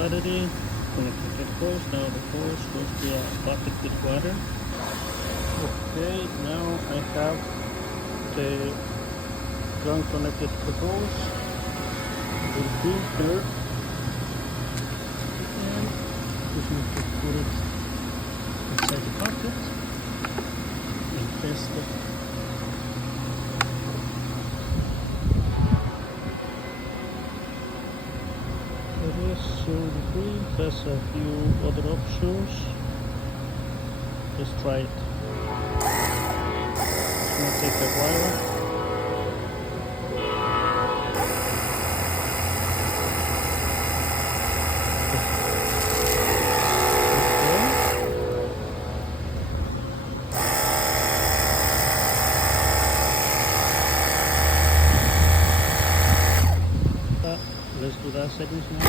battery, connected to the hose. Now the hose goes to a bucket with water. Okay, now I have the gun connected to the hose, the filter, and just need to put it inside the bucket and test it. It is 0 degrees, has a few other options. Let's try it. It's gonna take a while. Let's do that settings now.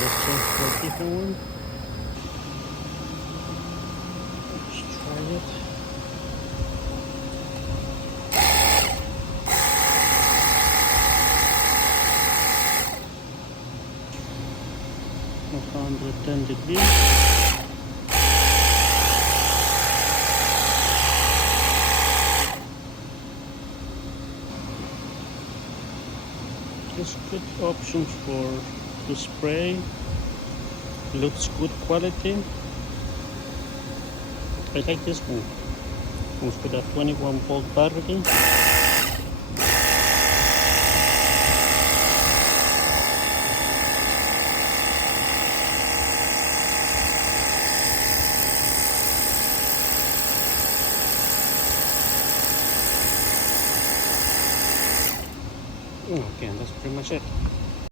Let's change to a different one. Let's try it. $110 degrees. There's good options for the spray. Looks good quality. I like this one. Comes with a 21-volt battery. Okay, that's pretty much it.